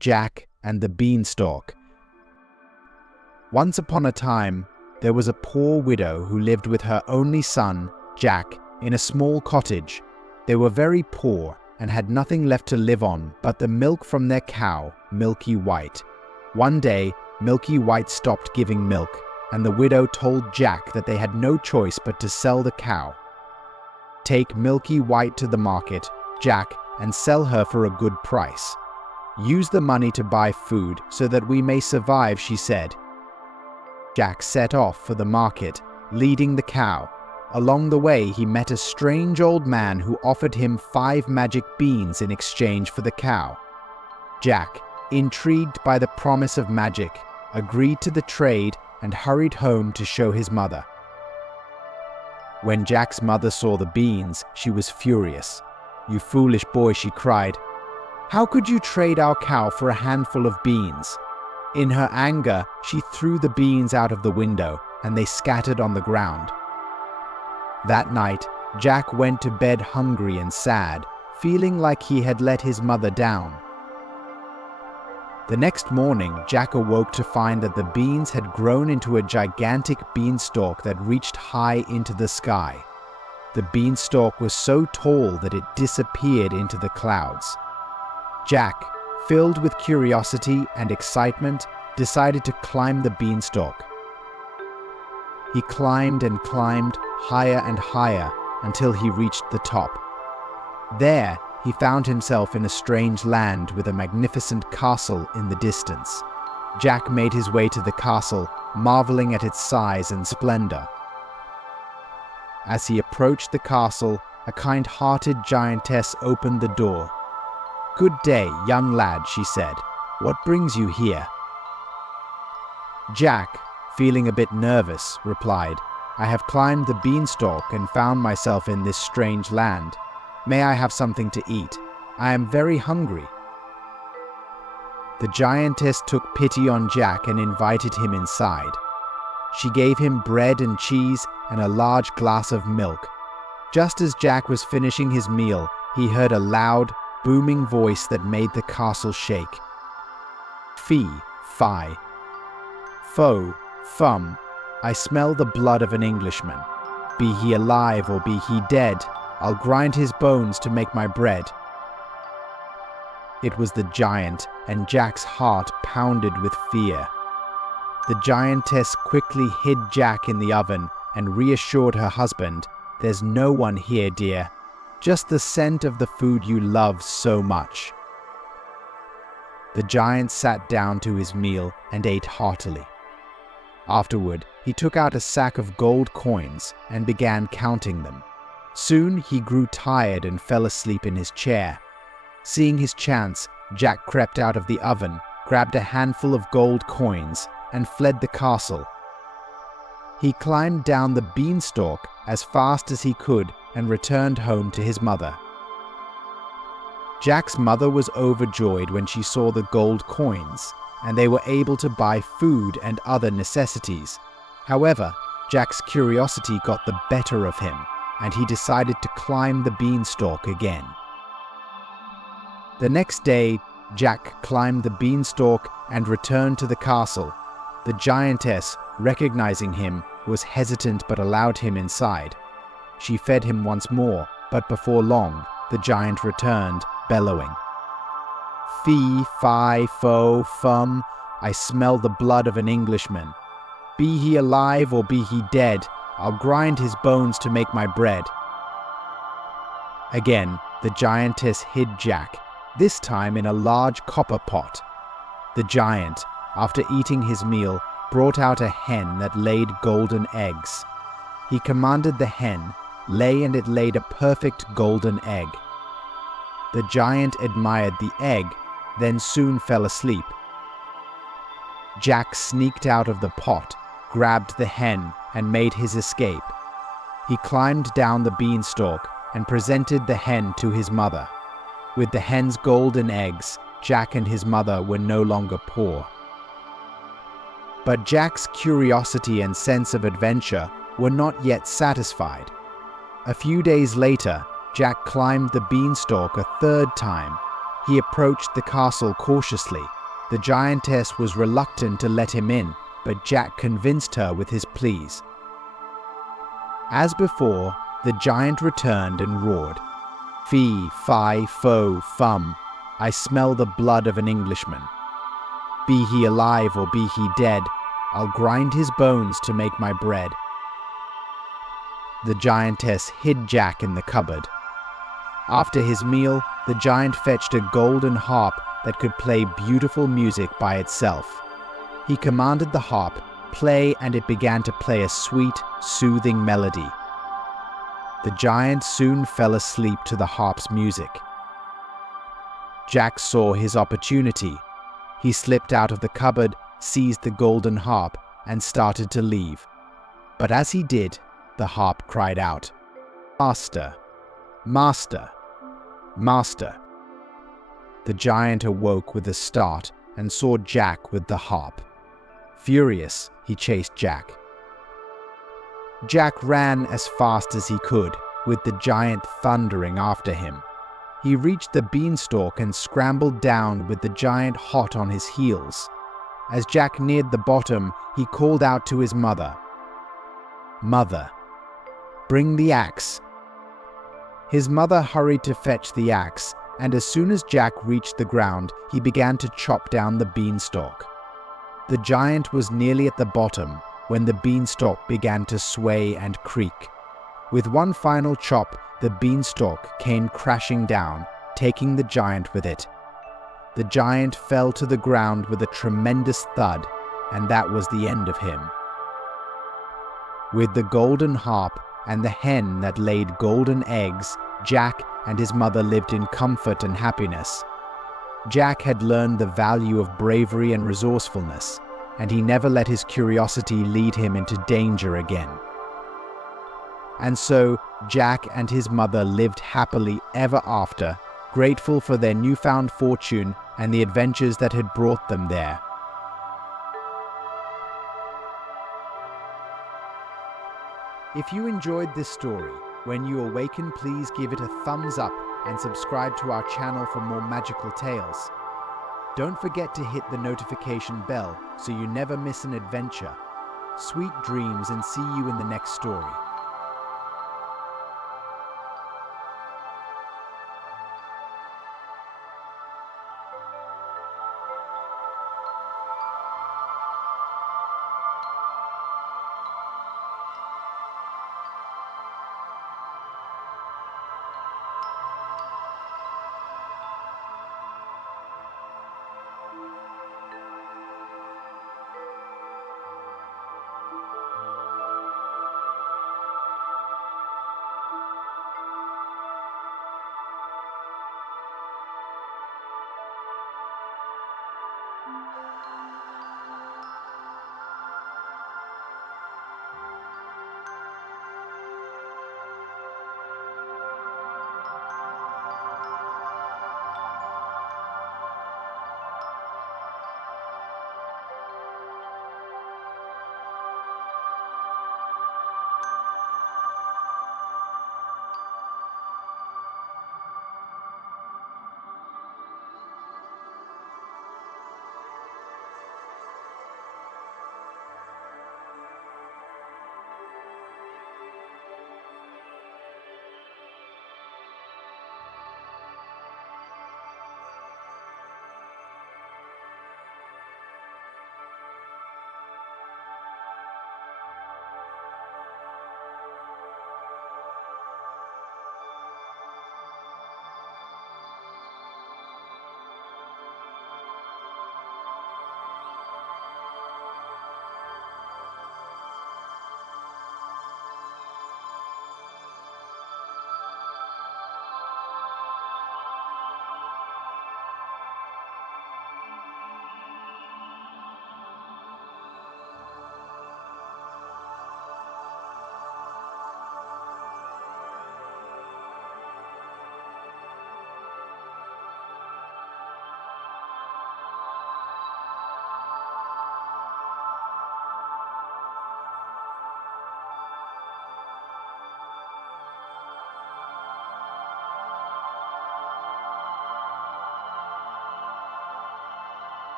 Jack and the Beanstalk. Once upon a time, there was a poor widow who lived with her only son, Jack, in a small cottage. They were very poor and had nothing left to live on but the milk from their cow, Milky White. One day, Milky White stopped giving milk, and the widow told Jack that they had no choice but to sell the cow. "Take Milky White to the market, Jack, and sell her for a good price. Use the money to buy food so that we may survive," she said. Jack set off for the market, leading the cow. Along the way, he met a strange old man who offered him 5 magic beans in exchange for the cow. Jack, intrigued by the promise of magic, agreed to the trade and hurried home to show his mother. When Jack's mother saw the beans, she was furious. "You foolish boy," she cried. "How could you trade our cow for a handful of beans?" In her anger, she threw the beans out of the window, and they scattered on the ground. That night, Jack went to bed hungry and sad, feeling like he had let his mother down. The next morning, Jack awoke to find that the beans had grown into a gigantic beanstalk that reached high into the sky. The beanstalk was so tall that it disappeared into the clouds. Jack, filled with curiosity and excitement, decided to climb the beanstalk. He climbed and climbed, higher and higher, until he reached the top. There, he found himself in a strange land with a magnificent castle in the distance. Jack made his way to the castle, marveling at its size and splendor. As he approached the castle, a kind-hearted giantess opened the door. "Good day, young lad," she said. "What brings you here?" Jack, feeling a bit nervous, replied, "I have climbed the beanstalk and found myself in this strange land. May I have something to eat? I am very hungry." The giantess took pity on Jack and invited him inside. She gave him bread and cheese and a large glass of milk. Just as Jack was finishing his meal, he heard a loud, booming voice that made the castle shake. "Fee, fi, fo, fum, I smell the blood of an Englishman. Be he alive or be he dead, I'll grind his bones to make my bread." It was the giant, and Jack's heart pounded with fear. The giantess quickly hid Jack in the oven and reassured her husband, "There's no one here, dear. Just the scent of the food you love so much." The giant sat down to his meal and ate heartily. Afterward, he took out a sack of gold coins and began counting them. Soon he grew tired and fell asleep in his chair. Seeing his chance, Jack crept out of the oven, grabbed a handful of gold coins, and fled the castle. He climbed down the beanstalk as fast as he could and returned home to his mother. Jack's mother was overjoyed when she saw the gold coins, and they were able to buy food and other necessities. However, Jack's curiosity got the better of him, and he decided to climb the beanstalk again. The next day, Jack climbed the beanstalk and returned to the castle. The giantess, recognizing him, was hesitant but allowed him inside. She fed him once more, but before long, the giant returned, bellowing, "Fee, fi, fo, fum, I smell the blood of an Englishman. Be he alive or be he dead, I'll grind his bones to make my bread." Again, the giantess hid Jack, this time in a large copper pot. The giant, after eating his meal, brought out a hen that laid golden eggs. He commanded the hen, lay, and it laid a perfect golden egg. The giant admired the egg, then soon fell asleep. Jack sneaked out of the pot, grabbed the hen, and made his escape. He climbed down the beanstalk and presented the hen to his mother. With the hen's golden eggs, Jack and his mother were no longer poor. But Jack's curiosity and sense of adventure were not yet satisfied. A few days later, Jack climbed the beanstalk a third time. He approached the castle cautiously. The giantess was reluctant to let him in, but Jack convinced her with his pleas. As before, the giant returned and roared, "Fee, fi, fo, fum, I smell the blood of an Englishman. Be he alive or be he dead, I'll grind his bones to make my bread." The giantess hid Jack in the cupboard. After his meal, the giant fetched a golden harp that could play beautiful music by itself. He commanded the harp, "Play," and it began to play a sweet, soothing melody. The giant soon fell asleep to the harp's music. Jack saw his opportunity. He slipped out of the cupboard, seized the golden harp, and started to leave. But as he did, the harp cried out, "Master, master, master." The giant awoke with a start and saw Jack with the harp. Furious, he chased Jack. Jack ran as fast as he could, with the giant thundering after him. He reached the beanstalk and scrambled down with the giant hot on his heels. As Jack neared the bottom, he called out to his mother, "Mother, bring the axe." His mother hurried to fetch the axe, and as soon as Jack reached the ground, he began to chop down the beanstalk. The giant was nearly at the bottom when the beanstalk began to sway and creak. With one final chop, the beanstalk came crashing down, taking the giant with it. The giant fell to the ground with a tremendous thud, and that was the end of him. With the golden harp and the hen that laid golden eggs, Jack and his mother lived in comfort and happiness. Jack had learned the value of bravery and resourcefulness, and he never let his curiosity lead him into danger again. And so, Jack and his mother lived happily ever after, grateful for their newfound fortune and the adventures that had brought them there. If you enjoyed this story, when you awaken, please give it a thumbs up and subscribe to our channel for more magical tales. Don't forget to hit the notification bell so you never miss an adventure. Sweet dreams, and see you in the next story.